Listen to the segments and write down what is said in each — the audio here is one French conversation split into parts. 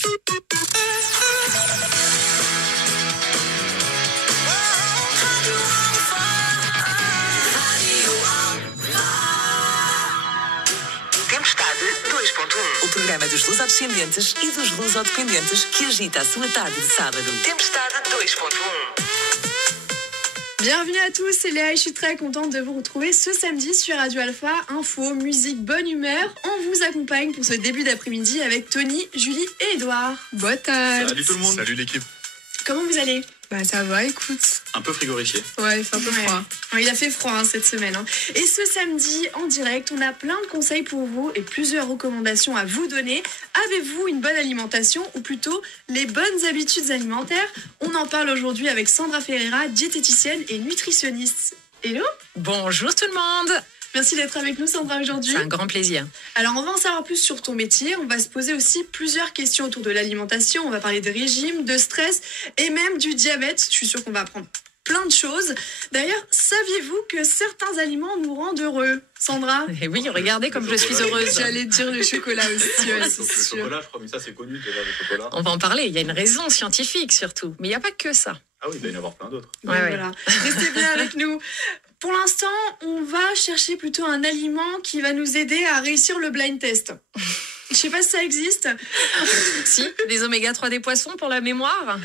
Tempestade 2.1. O programa dos lusodescendentes e dos lusodependentes que agita a sua tarde de sábado. Tempestade 2.1. Bienvenue à tous, c'est Léa et je suis très contente de vous retrouver ce samedi sur Radio Alpha. Info, musique, bonne humeur. On vous accompagne pour ce début d'après-midi avec Tony, Julie et Edouard. Boa tarde. Salut tout le monde. Salut l'équipe. Comment vous allez ? Bah ça va, écoute. Un peu frigorifié. Ouais, il fait un peu froid. Il a fait froid cette semaine. Et ce samedi, en direct, on a plein de conseils pour vous et plusieurs recommandations à vous donner. Avez-vous une bonne alimentation ou plutôt les bonnes habitudes alimentaires ? On en parle aujourd'hui avec Sandra Ferreira, diététicienne et nutritionniste. Hello ? Bonjour tout le monde. Merci d'être avec nous Sandra aujourd'hui. C'est un grand plaisir. Alors on va en savoir plus sur ton métier, on va se poser aussi plusieurs questions autour de l'alimentation, on va parler de régime, de stress et même du diabète. Je suis sûre qu'on va apprendre plein de choses. D'ailleurs, saviez-vous que certains aliments nous rendent heureux, Sandra ? Et oui, regardez comme je suis heureuse. J'allais dire le chocolat aussi, ouais, c'est Le sûr. chocolat, je crois, mais ça c'est connu déjà, le chocolat. On va en parler, il y a une raison scientifique surtout. Mais il n'y a pas que ça. Ah oui, il doit y en avoir plein d'autres. Ouais. Voilà. Restez bien avec nous. Pour l'instant, on va chercher plutôt un aliment qui va nous aider à réussir le blind test. Je sais pas si ça existe. Si, des oméga 3 des poissons pour la mémoire.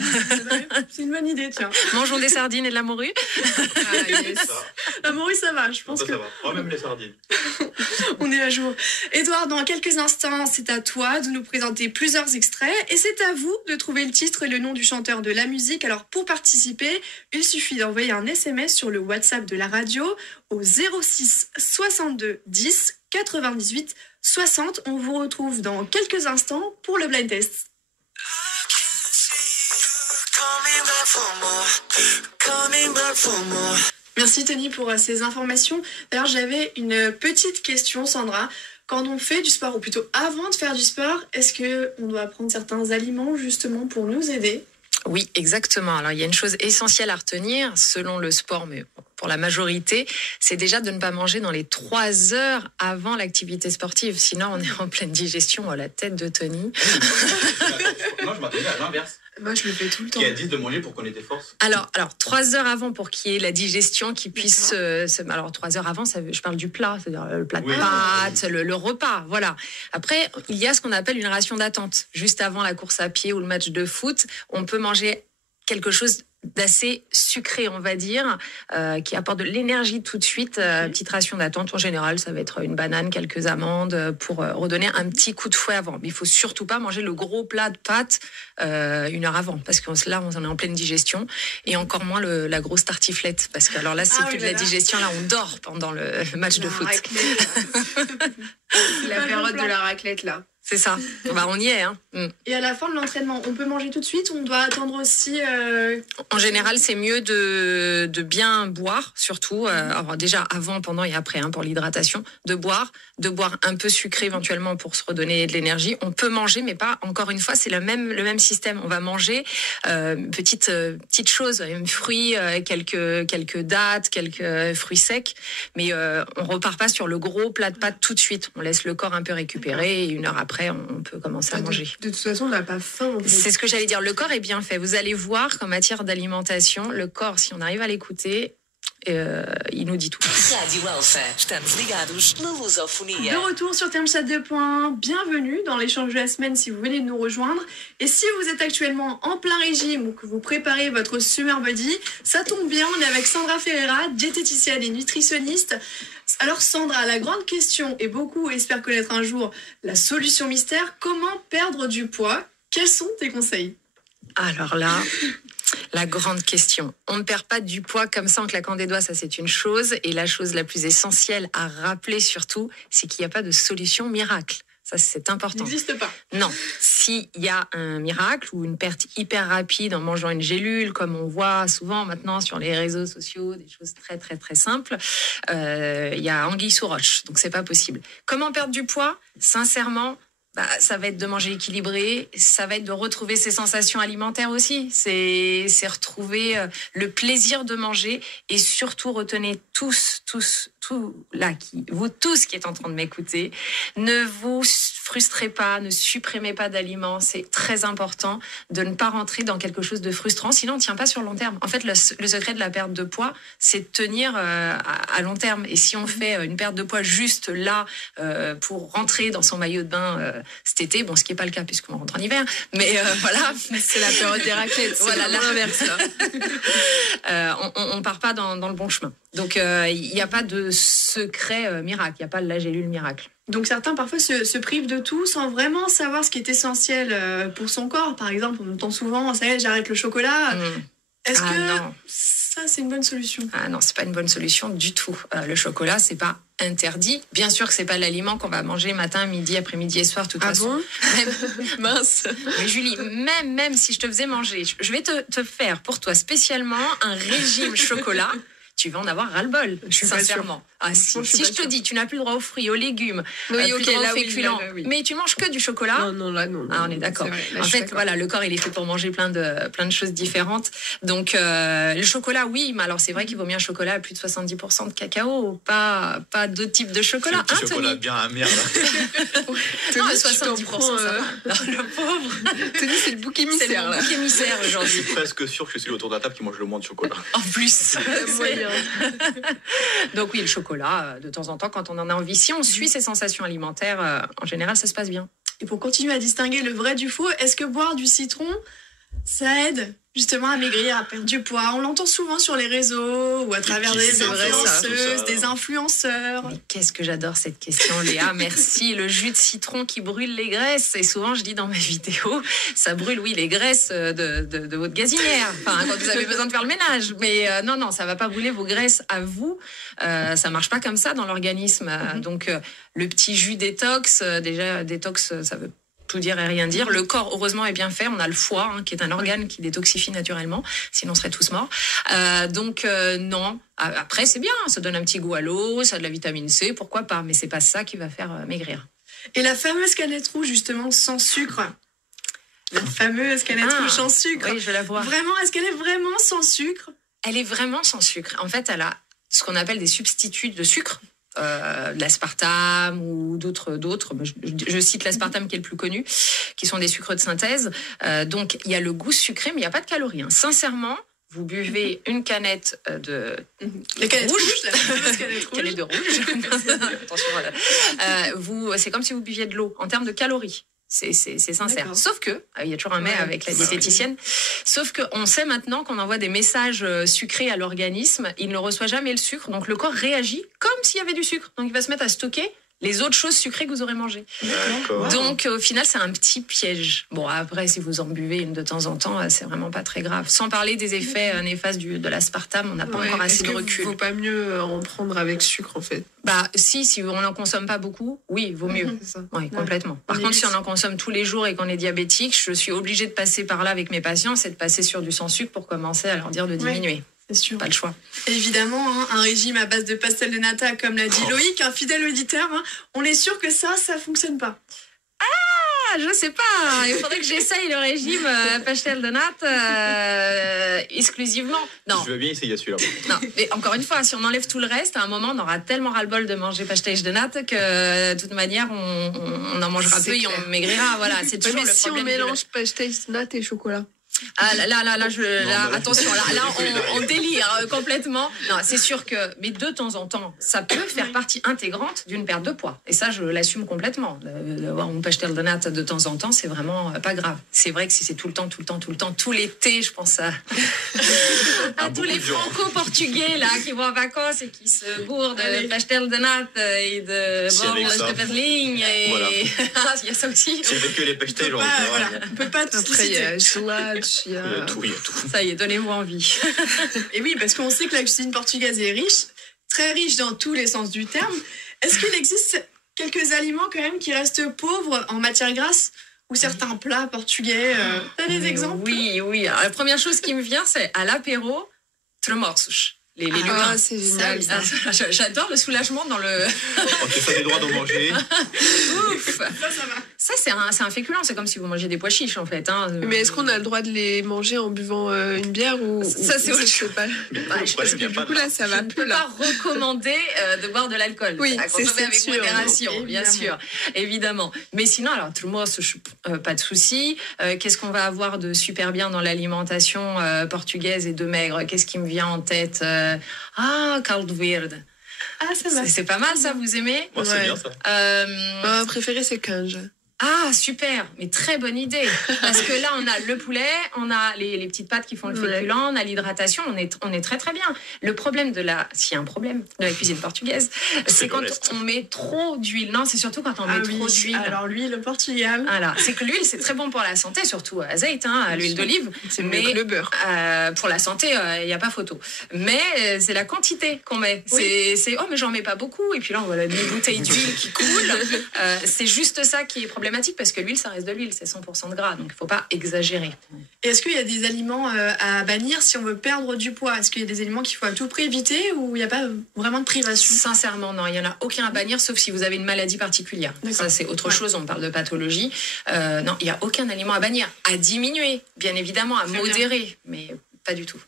C'est une bonne idée, tiens. Mangeons des sardines et de la morue. Ah, yes. La morue, ça va, je pense Ça, que ça va. Oh, même les sardines. on est à jour. Edouard, dans quelques instants, c'est à toi de nous présenter plusieurs extraits et c'est à vous de trouver le titre et le nom du chanteur de la musique. Alors, pour participer, il suffit d'envoyer un SMS sur le WhatsApp de la radio au 06 62 10 98 60. On vous retrouve dans quelques instants pour le blind test. Merci Tony pour ces informations. D'ailleurs, j'avais une petite question, Sandra. Quand on fait du sport, ou plutôt avant de faire du sport, est-ce qu'on doit prendre certains aliments justement pour nous aider ? Oui, exactement. Alors, il y a une chose essentielle à retenir, selon le sport, mais pour la majorité, c'est déjà de ne pas manger dans les 3 heures avant l'activité sportive. Sinon, on est en pleine digestion à la tête de Tony. Moi, je m'attendais à l'inverse. Moi, je le fais tout le temps. Qui a dit de manger pour qu'on ait des forces. Alors, 3 heures avant pour qu'il y ait la digestion qui puisse... alors, 3 heures avant, je parle du plat, c'est-à-dire le plat de pâtes, le repas, voilà. Après, il y a ce qu'on appelle une ration d'attente. Juste avant la course à pied ou le match de foot, on peut manger quelque chose d'assez sucré, on va dire, qui apporte de l'énergie tout de suite. Petite ration d'attente, en général, ça va être une banane, quelques amandes, pour redonner un petit coup de fouet avant. Mais il faut surtout pas manger le gros plat de pâtes 1 heure avant, parce que là, on est en pleine digestion, et encore moins la grosse tartiflette, parce que alors là, c'est plus de la digestion, là, on dort pendant le match de foot. C'est la période de la raclette, là. C'est ça. Bah, on y est. Hein. Et à la fin de l'entraînement, on peut manger tout de suite ou on doit attendre aussi En général, c'est mieux de bien boire, surtout. Alors déjà, avant, pendant et après, pour l'hydratation. De boire un peu sucré éventuellement pour se redonner de l'énergie. On peut manger, mais pas, encore une fois, c'est le même système. On va manger petite chose, fruits, quelques dattes, quelques fruits secs. Mais on repart pas sur le gros plat de pâtes tout de suite. On laisse le corps un peu récupérer et 1 heure après, on peut commencer à manger. De toute façon, on n'a pas faim. En fait. C'est ce que j'allais dire. Le corps est bien fait. Vous allez voir qu'en matière d'alimentation, le corps, si on arrive à l'écouter, il nous dit tout. Radio Alpha. Estamos ligados na lusofonia. De retour sur Thermostat 2.1, bienvenue dans l'échange de la semaine si vous venez de nous rejoindre. Et si vous êtes actuellement en plein régime ou que vous préparez votre Summer Body, ça tombe bien, on est avec Sandra Ferreira, diététicienne et nutritionniste. Alors Sandra, la grande question, et beaucoup espèrent connaître un jour la solution mystère, comment perdre du poids ? Quels sont tes conseils ? Alors là, la grande question. On ne perd pas du poids comme ça en claquant des doigts, ça c'est une chose. Et la chose la plus essentielle à rappeler surtout, c'est qu'il n'y a pas de solution miracle. Ça, c'est important. Il n'existe pas. Non. S'il y a un miracle ou une perte hyper rapide en mangeant une gélule, comme on voit souvent maintenant sur les réseaux sociaux, des choses très, très, très simples, il y a anguille sous roche. Donc, c'est pas possible. Comment perdre du poids ? Sincèrement, ça va être de manger équilibré, ça va être de retrouver ses sensations alimentaires aussi. C'est retrouver le plaisir de manger et surtout retenez tous, vous tous qui êtes en train de m'écouter, ne vous frustrez pas, ne supprimez pas d'aliments. C'est très important de ne pas rentrer dans quelque chose de frustrant, sinon on ne tient pas sur le long terme. En fait, le secret de la perte de poids, c'est de tenir à long terme. Et si on fait une perte de poids juste là, pour rentrer dans son maillot de bain cet été, bon, ce qui n'est pas le cas puisqu'on rentre en hiver, mais voilà. C'est la période des raclettes. Voilà, l'inverse. On part pas dans le bon chemin. Donc, il n'y a pas de secret miracle. Il n'y a pas la gélule miracle. Donc certains parfois se privent de tout sans vraiment savoir ce qui est essentiel pour son corps. Par exemple, on entend souvent, ça y est, j'arrête le chocolat. Est-ce que non. ça, c'est une bonne solution? Ah non, c'est pas une bonne solution du tout. Le chocolat, c'est pas interdit. Bien sûr que c'est pas l'aliment qu'on va manger matin, midi, après-midi et soir, de toute façon. Bon mince. Mais Julie, même si je te faisais manger, je vais te faire pour toi spécialement un régime chocolat. Tu vas en avoir ras-le-bol, sincèrement. Ah, si je te dis, tu n'as plus le droit aux fruits, aux légumes, Oui, plus ok, le droit là, aux oui, féculents, là, oui. mais tu manges que du chocolat. Non, là, non. Ah, on est d'accord. Là, En je suis fait, d'accord. voilà, le corps, il est fait pour manger plein de choses différentes. Donc, le chocolat, oui, mais alors c'est vrai qu'il vaut mieux un chocolat à plus de 70% de cacao, pas d'autres types de chocolat. Le petit Tony chocolat bien amer, là. Non, Tony, 70%, tu t'en prends, ça va. Non, le pauvre. Tony, c'est le bouc C'est émissaire, le là. bouc émissaire Je aujourd'hui. suis presque sûr que je suis autour de la table qui mange le moins de chocolat. En plus. Moyen. Donc oui, le chocolat, de temps en temps, quand on en a envie, si on suit ses sensations alimentaires, en général, ça se passe bien. Et pour continuer à distinguer le vrai du faux, est-ce que boire du citron, ça aide justement à maigrir, à perdre du poids? On l'entend souvent sur les réseaux ou à travers petits des c'est vrai, ça, influenceuses, tout ça. des influenceurs. Mais qu'est-ce que j'adore cette question, Léa. Merci. Le jus de citron qui brûle les graisses. Et souvent, je dis dans mes vidéos, ça brûle, oui, les graisses de votre gazinière. Enfin, quand vous avez besoin de faire le ménage. Mais non, ça va pas brûler vos graisses à vous. Ça marche pas comme ça dans l'organisme. Donc, le petit jus détox, déjà, détox, ça veut tout dire et rien dire. Le corps, heureusement, est bien fait. On a le foie, qui est un organe qui détoxifie naturellement. Sinon, on serait tous morts. Donc, non. Après, c'est bien. Ça donne un petit goût à l'eau, ça a de la vitamine C, pourquoi pas. Mais c'est pas ça qui va faire maigrir. Et la fameuse canette rouge, justement, sans sucre. La fameuse canette rouge sans sucre. Oui, je la vois. Vraiment, est-ce qu'elle est vraiment sans sucre? Elle est vraiment sans sucre. En fait, elle a ce qu'on appelle des substituts de sucre. De l'aspartame ou d'autres. Je cite l'aspartame qui est le plus connu, qui sont des sucres de synthèse. Donc, il y a le goût sucré, mais il n'y a pas de calories. Sincèrement, vous buvez une canette de La canette rouge, rouge, la fameuse canette rouge. canette de rouge. Attention, c'est comme si vous buviez de l'eau en termes de calories. C'est sincère. D'accord. Sauf que, il y a toujours un mais avec la diététicienne, sauf qu'on sait maintenant qu'on envoie des messages sucrés à l'organisme, il ne reçoit jamais le sucre, donc le corps réagit comme s'il y avait du sucre. Donc il va se mettre à stocker les autres choses sucrées que vous aurez mangées. D'accord. Donc au final, c'est un petit piège. Bon, après, si vous en buvez une de temps en temps, c'est vraiment pas très grave. Sans parler des effets néfastes de l'aspartame, on n'a pas encore assez de recul. Vaut pas mieux en prendre avec sucre, en fait. Bah si on n'en consomme pas beaucoup, oui, vaut mieux. C'est ça. Oui, complètement. Par On contre, évite. si on en consomme tous les jours et qu'on est diabétique, je suis obligée de passer par là avec mes patients, c'est de passer sur du sans sucre pour commencer à leur dire de diminuer. C'est sûr. Pas le choix. Évidemment, un régime à base de pastel de nata, comme l'a dit Loïc, un fidèle auditeur, on est sûr que ça fonctionne pas. Ah, je sais pas. Il faudrait que j'essaye le régime pastel de nata exclusivement. Non, Je veux bien essayer celui-là. non. Mais encore une fois, si on enlève tout le reste, à un moment, on aura tellement ras-le-bol de manger pastel de nata que, de toute manière, on en mangera C'est peu et clair. on maigrira. Voilà, c'est toujours Mais le si on problème. mélange pastel, nat et chocolat. Ah là, Non, mais là, attention, là oui, on délire complètement. Non, c'est sûr que, mais de temps en temps, ça peut faire partie intégrante d'une perte de poids. Et ça, je l'assume complètement. D'avoir une pastel de nata de temps en temps, c'est vraiment pas grave. C'est vrai que si c'est tout le temps, tout l'été, je pense à tous beaucoup les de gens. franco-portugais là qui vont en vacances et qui se bourrent de pastel de nata et de Si, avec borges ça. de perling et Voilà. Ah, il y a ça aussi. Si avec que les pêchetés, genre. Voilà, on peut pas tout Après, il y citer. a Schlach, il y Il y a a... tout, il y a tout. Ça y est, donnez-vous envie. Et oui, parce qu'on sait que la cuisine portugaise est riche, très riche dans tous les sens du terme. Est-ce qu'il existe quelques aliments quand même qui restent pauvres en matière grasse ou certains plats portugais T'as des exemples? Oui. Alors, la première chose qui me vient, c'est à l'apéro, tremorsos. Les Ah, lugins. c'est génial, ça. J'adore le soulagement dans le... On te fait des droits de manger. Ouf. Ça va. Ça, c'est un féculent. C'est comme si vous mangez des pois chiches, en fait. Hein. Mais est-ce qu'on a le droit de les manger en buvant une bière ou Ça, c'est autre je sais chose. pas. Parce que du coup, là, ça va Je ne peu, peux là. pas recommander de boire de l'alcool. Oui, à consommer c'est avec sûr. modération, bien Évidemment. sûr, évidemment. Mais sinon, alors tout le monde, pas de souci. Qu'est-ce qu'on va avoir de super bien dans l'alimentation portugaise et de maigre? Qu'est-ce qui me vient en tête? Caldo verde. Ah, ça va. C'est pas mal, ça, vous aimez? Moi, c'est Ouais. bien ça. Ma préférée, c'est Cange. Ah, super, mais très bonne idée. Parce que là, on a le poulet, on a les petites pâtes qui font le féculent, on a l'hydratation, on est très très bien. Le problème s'il y a un problème de la cuisine portugaise, c'est le quand reste. on met trop d'huile. Non, c'est surtout quand on met trop d'huile. Alors lui, le Portugal. Voilà, c'est que l'huile, c'est très bon pour la santé, surtout azeite, à l'huile d'olive. C'est mieux Mais que le beurre. pour la santé, il n'y a pas photo. Mais c'est la quantité qu'on met. C'est oh, mais j'en mets pas beaucoup. Et puis là, on voit une bouteille d'huile qui coule. C'est juste ça qui est problématique parce que l'huile, ça reste de l'huile, c'est 100% de gras. Donc, il ne faut pas exagérer. Et est-ce qu'il y a des aliments à bannir si on veut perdre du poids? Est-ce qu'il y a des aliments qu'il faut à tout prix éviter ou il n'y a pas vraiment de privation? Sincèrement, non, il n'y en a aucun à bannir, sauf si vous avez une maladie particulière. D'accord. Ça, c'est autre Ouais. chose, on parle de pathologie. Non, il n'y a aucun aliment à bannir. À diminuer, bien évidemment, à Très bien. modérer, mais pas du tout.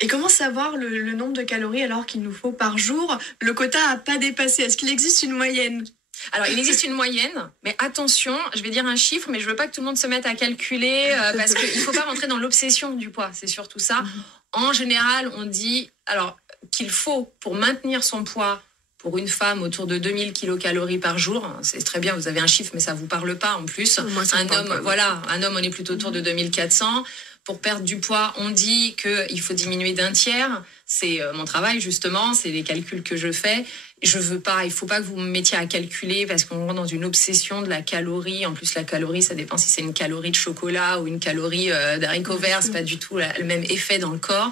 Et comment savoir le nombre de calories alors qu'il nous faut par jour? Le quota à pas dépasser. Est-ce qu'il existe une moyenne? Alors, il existe une moyenne, mais attention, je vais dire un chiffre, mais je veux pas que tout le monde se mette à calculer, parce qu'il faut pas rentrer dans l'obsession du poids, c'est surtout ça. En général, on dit alors qu'il faut, pour maintenir son poids, pour une femme, autour de 2000 kilocalories par jour. C'est très bien, vous avez un chiffre, mais ça vous parle pas en plus. Moi, ça me Un parle homme, pas. voilà, un homme, on est plutôt autour de 2400. Pour perdre du poids, on dit qu'il faut diminuer d'un tiers. C'est mon travail, justement, c'est les calculs que je fais. Je veux pas, il faut pas que vous me mettiez à calculer parce qu'on rentre dans une obsession de la calorie. En plus, la calorie, ça dépend si c'est une calorie de chocolat ou une calorie d'haricots verts. C'est pas du tout le même effet dans le corps.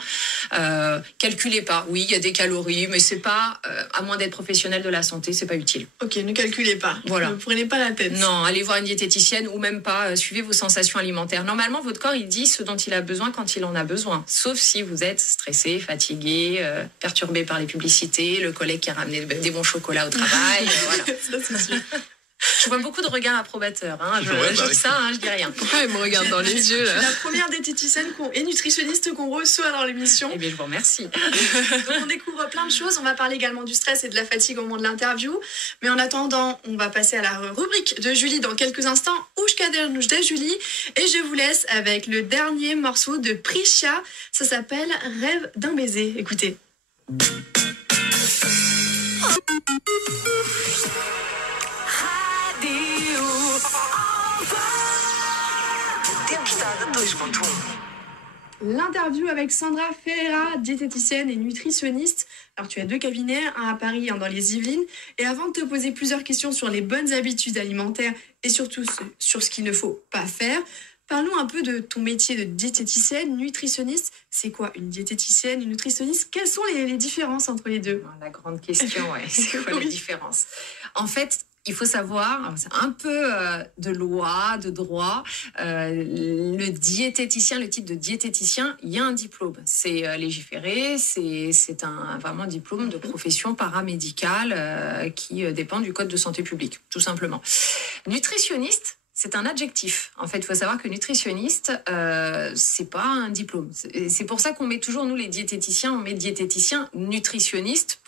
Calculez pas. Oui, il y a des calories, mais c'est pas, à moins d'être professionnel de la santé, c'est pas utile. Ok, ne calculez pas. Voilà. Ne prenez pas la tête. Non, allez voir une diététicienne ou même pas. Suivez vos sensations alimentaires. Normalement, votre corps, il dit ce dont il a besoin quand il en a besoin. Sauf si vous êtes stressé, fatigué, perturbé par les publicités, le collègue qui a ramené des bons chocolats au travail. Voilà. Ça, c'est sûr. Je vois beaucoup de regards approbateurs. Je Ouais, bah dis oui. ça, je dis rien. Pourquoi elle me regarde dans les yeux, Je suis là? la première diététicienne et nutritionniste qu'on reçoit dans l'émission. Eh bien, je vous remercie. Donc on découvre plein de choses. On va parler également du stress et de la fatigue au moment de l'interview. Mais en attendant, on va passer à la rubrique de Julie dans quelques instants. Ouj Kader de Julie. Et je vous laisse avec le dernier morceau de Prisha. Ça s'appelle Rêve d'un baiser. Écoutez. Tempestade 2.1. L'interview avec Sandra Ferreira, diététicienne et nutritionniste. Alors tu as 2 cabinets, un à Paris, un dans les Yvelines. Et avant de te poser plusieurs questions sur les bonnes habitudes alimentaires et surtout sur ce qu'il ne faut pas faire, parlons un peu de ton métier de diététicienne, nutritionniste. C'est quoi une diététicienne, une nutritionniste? Quelles sont les différences entre les deux? La grande question, ouais, c'est quoi Oui. la différence? En fait, il faut savoir, c'est un peu de loi, de droit. Le diététicien, le titre de diététicien, il y a un diplôme. C'est légiféré, c'est vraiment un diplôme de profession paramédicale qui dépend du Code de santé publique, tout simplement. Nutritionniste, c'est un adjectif. En fait, il faut savoir que nutritionniste, c'est pas un diplôme. C'est pour ça qu'on met toujours, nous les diététiciens, on met diététicien nutritionniste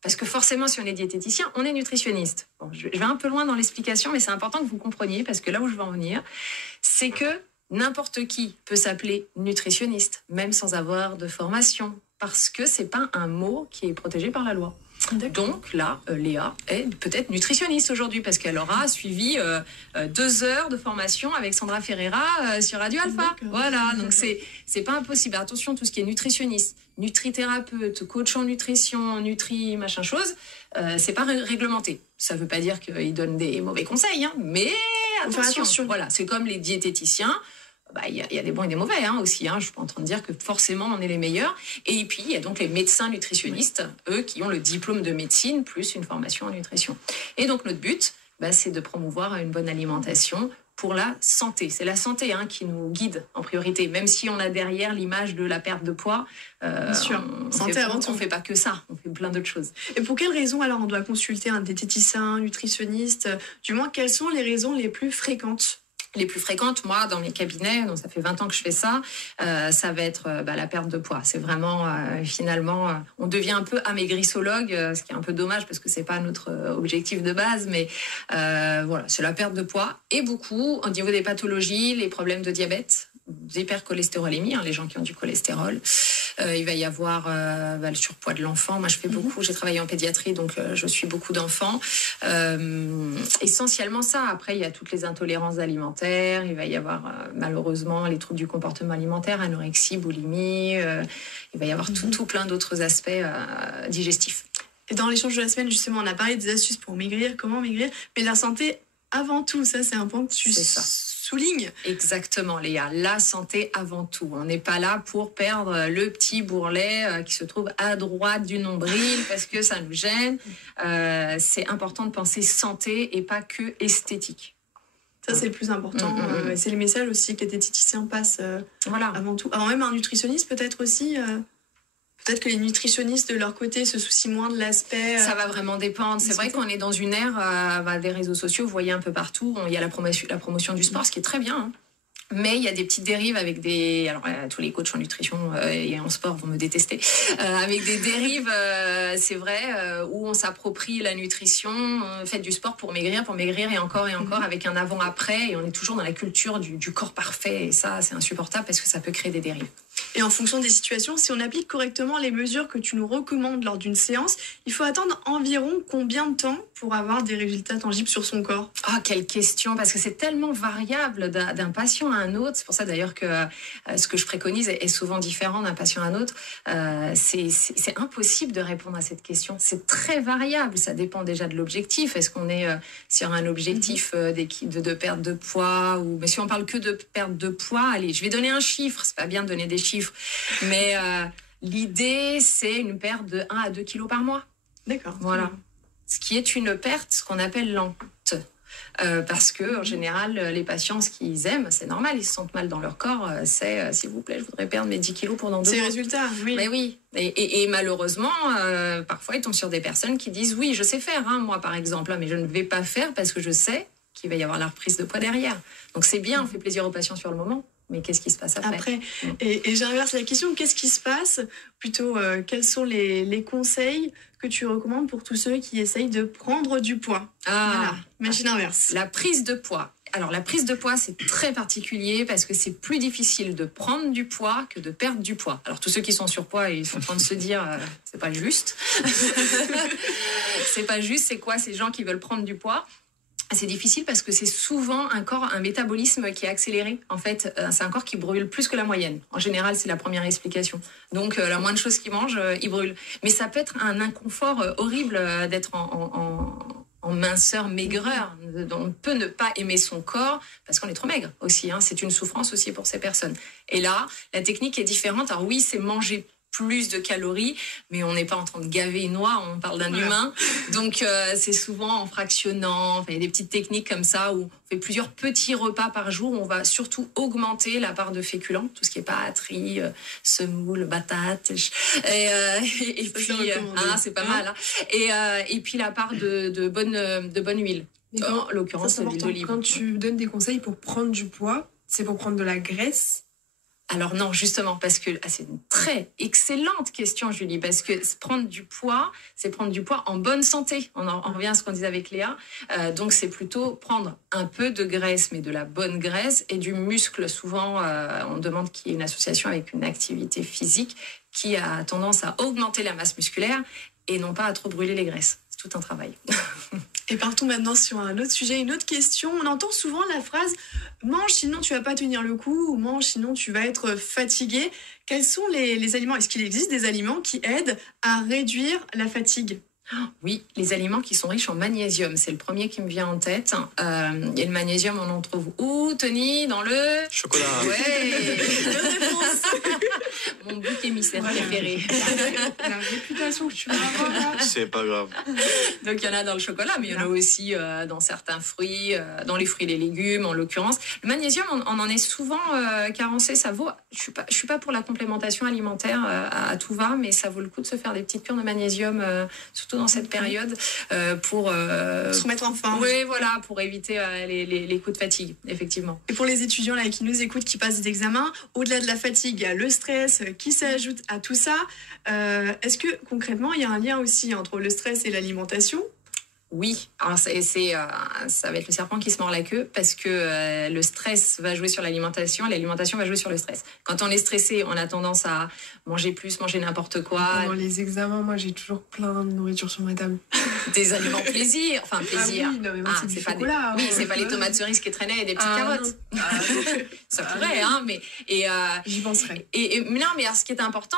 parce que forcément, si on est diététicien, on est nutritionniste. Bon, je vais un peu loin dans l'explication, mais c'est important que vous compreniez, parce que là où je veux en venir, c'est que n'importe qui peut s'appeler nutritionniste, même sans avoir de formation, parce que c'est pas un mot qui est protégé par la loi. Donc là, Léa est peut-être nutritionniste aujourd'hui parce qu'elle aura suivi 2 heures de formation avec Sandra Ferreira sur Radio Alpha. D'accord. Voilà, donc c'est pas impossible. Attention, tout ce qui est nutritionniste, nutrithérapeute, coach en nutrition, nutri machin chose, c'est pas réglementé. Ça veut pas dire qu'il donne des mauvais conseils, hein, mais Faut faire attention. Voilà, c'est comme les diététiciens. Il y a des bons et des mauvais aussi. Je ne suis pas en train de dire que forcément on est les meilleurs. Et puis il y a donc les médecins nutritionnistes, eux qui ont le diplôme de médecine plus une formation en nutrition. Et donc notre but, c'est de promouvoir une bonne alimentation pour la santé. C'est la santé qui nous guide en priorité, même si on a derrière l'image de la perte de poids. Bien sûr, santé avant tout. On ne fait pas que ça, on fait plein d'autres choses. Et pour quelles raisons alors on doit consulter un diététicien, un nutritionniste? Du moins, quelles sont les raisons les plus fréquentes? Les plus fréquentes, moi, dans mes cabinets, donc ça fait 20 ans que je fais ça, ça va être la perte de poids. C'est vraiment, finalement, on devient un peu amaigrissologue, ce qui est un peu dommage parce que c'est pas notre objectif de base, mais voilà, c'est la perte de poids. Et beaucoup, au niveau des pathologies, les problèmes de diabète, d'hypercholestérolémie, les gens qui ont du cholestérol. Il va y avoir le surpoids de l'enfant. Moi, je fais beaucoup. J'ai travaillé en pédiatrie, donc je suis beaucoup d'enfants. Essentiellement ça. Après, il y a toutes les intolérances alimentaires. Il va y avoir malheureusement les troubles du comportement alimentaire, anorexie, boulimie. Il va y avoir tout plein d'autres aspects digestifs. Et dans l'échange de la semaine, justement, on a parlé des astuces pour maigrir, comment maigrir, mais la santé avant tout, ça c'est un point que tu soulignes. Exactement, Léa, la santé avant tout. On n'est pas là pour perdre le petit bourrelet qui se trouve à droite du nombril parce que ça nous gêne. C'est important de penser santé et pas que esthétique. Ça, c'est le plus important. C'est les messages aussi que les diététiciens passent avant tout. Avant même un nutritionniste, peut-être aussi. Peut-être que les nutritionnistes, de leur côté, se soucient moins de l'aspect... Ça va vraiment dépendre. C'est vrai qu'on est dans une ère des réseaux sociaux. Vous voyez un peu partout. Il y a la promotion du sport, ce qui est très bien. Mais il y a des petites dérives avec des... Alors, tous les coachs en nutrition et en sport vont me détester. Avec des dérives, c'est vrai, où on s'approprie la nutrition, faites du sport pour maigrir et encore, avec un avant-après. Et on est toujours dans la culture du corps parfait. Et ça, c'est insupportable parce que ça peut créer des dérives. Et en fonction des situations, si on applique correctement les mesures que tu nous recommandes lors d'une séance, il faut attendre environ combien de temps pour avoir des résultats tangibles sur son corps? Ah, quelle question, parce que c'est tellement variable d'un patient à un autre. C'est pour ça d'ailleurs que ce que je préconise est souvent différent d'un patient à un autre. C'est impossible de répondre à cette question. C'est très variable. Ça dépend déjà de l'objectif. Est-ce qu'on est sur un objectif de perte de poids mais si on parle que de perte de poids, allez, je vais donner un chiffre. C'est pas bien de donner des chiffres, mais l'idée, c'est une perte de 1 à 2 kilos par mois. D'accord. Voilà. Ce qui est une perte, ce qu'on appelle lente. Parce que en général, les patients, ce qu'ils aiment, c'est normal, ils se sentent mal dans leur corps, c'est s'il vous plaît, je voudrais perdre mes 10 kilos pendant 2 mois. C'est le résultat, oui. Mais oui. Et malheureusement, parfois, ils tombent sur des personnes qui disent oui, je sais faire, moi par exemple, mais je ne vais pas faire parce que je sais qu'il va y avoir la reprise de poids derrière. Donc c'est bien, on fait plaisir aux patients sur le moment. Mais qu'est-ce qui se passe après? Et j'inverse la question, qu'est-ce qui se passe? Plutôt, quels sont les conseils que tu recommandes pour tous ceux qui essayent de prendre du poids? Voilà, machine inverse. La prise de poids. Alors, la prise de poids, c'est très particulier parce que c'est plus difficile de prendre du poids que de perdre du poids. Alors, tous ceux qui sont surpoids, ils sont en train de se dire, c'est pas juste. C'est pas juste, c'est quoi ces gens qui veulent prendre du poids? C'est difficile parce que c'est souvent un métabolisme qui est accéléré. En fait, c'est un corps qui brûle plus que la moyenne. En général, c'est la première explication. Donc, la moindre chose qu'il mange, il brûle. Mais ça peut être un inconfort horrible d'être en minceur, maigreur. On peut ne pas aimer son corps parce qu'on est trop maigre aussi. C'est une souffrance aussi pour ces personnes. Et là, la technique est différente. Alors oui, c'est manger plus de calories, mais on n'est pas en train de gaver une noix, on parle d'un humain. Donc, c'est souvent en fractionnant. Il y a des petites techniques comme ça où on fait plusieurs petits repas par jour. Où on va surtout augmenter la part de féculents, tout ce qui est pâtes, riz, semoule, batates. Et puis, c'est pas mal. Et puis, la part de bonne huile. En l'occurrence, c'est l'huile d'olive. Quand tu donnes des conseils pour prendre du poids, c'est pour prendre de la graisse? Alors non, justement, parce que c'est une très excellente question, Julie, parce que prendre du poids, c'est prendre du poids en bonne santé. On revient à ce qu'on disait avec Léa. Donc, c'est plutôt prendre un peu de graisse, mais de la bonne graisse et du muscle. Souvent, on demande qu'il y ait une association avec une activité physique qui a tendance à augmenter la masse musculaire et non pas à trop brûler les graisses. C'est tout un travail. Et partons maintenant sur un autre sujet, une autre question. On entend souvent la phrase « mange, sinon tu vas pas tenir le coup » ou « mange, sinon tu vas être fatigué ». Quels sont les aliments? Est-ce qu'il existe des aliments qui aident à réduire la fatigue? Oui, les aliments qui sont riches en magnésium, c'est le premier qui me vient en tête. Et le magnésium, on en trouve où, Tony? Dans le chocolat. Ouais. Bonne réponse. Mon bout de bouc émissaire préféré. La réputation que tu vas avoir là. C'est pas grave. Donc il y en a dans le chocolat, mais il y en a aussi dans certains fruits, dans les fruits et les légumes en l'occurrence. Le magnésium, on en est souvent carencé. Ça vaut. Je suis pas pour la complémentation alimentaire à tout va, mais ça vaut le coup de se faire des petites cures de magnésium, surtout dans cette période, pour Se remettre en forme. oui, voilà, pour éviter les coups de fatigue, effectivement. Et pour les étudiants là qui nous écoutent, qui passent des examens, au-delà de la fatigue, il y a le stress qui s'ajoute à tout ça. Est-ce que concrètement, il y a un lien aussi entre le stress et l'alimentation? Oui, alors ça va être le serpent qui se mord la queue parce que le stress va jouer sur l'alimentation va jouer sur le stress. Quand on est stressé, on a tendance à manger plus, manger n'importe quoi. Pendant les examens, moi j'ai toujours plein de nourriture sur ma table. Des aliments plaisir, enfin plaisir. Ah oui, non, mais moi, c'est du pas chocolat. oui, c'est pas les tomates cerises qui traînaient et des petites carottes. Ça pourrait, hein, mais J'y penserai. mais non, mais alors, ce qui est important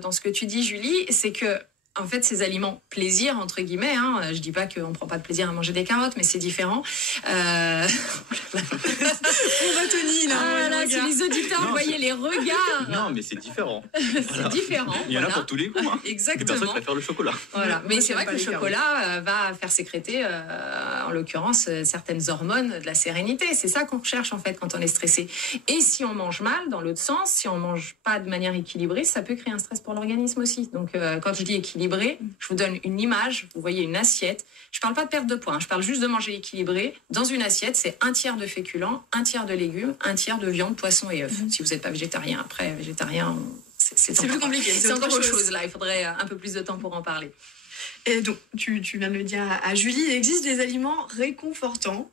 dans ce que tu dis, Julie, c'est que en fait, ces aliments plaisir, entre guillemets, hein, je dis pas qu'on prend pas de plaisir à manger des carottes, mais c'est différent. On va Tony, là. Ah là, si les auditeurs Non, voyaient les regards, Non, mais c'est différent. c'est différent. Il y en a voilà. pour tous les goûts. Hein. Des personnes Exactement. préfèrent le chocolat. Voilà. Mais Moi, c'est vrai j'aime que pas le les chocolat va faire sécréter, en l'occurrence, certaines hormones de la sérénité. C'est ça qu'on recherche en fait quand on est stressé. Et si on mange mal, dans l'autre sens, si on mange pas de manière équilibrée, ça peut créer un stress pour l'organisme aussi. Donc, quand je dis équilibré, je vous donne une image. Vous voyez une assiette. Je parle pas de perte de poids. Hein, je parle juste de manger équilibré. Dans une assiette, c'est 1/3 de féculents, 1/3 de légumes, 1/3 de viande, poisson et œufs. Si vous n'êtes pas végétarien, après végétarien, c'est C'est plus compliqué. C'est encore autre chose là. Il faudrait un peu plus de temps pour en parler. Et donc, tu viens de le dire à Julie, il existe des aliments réconfortants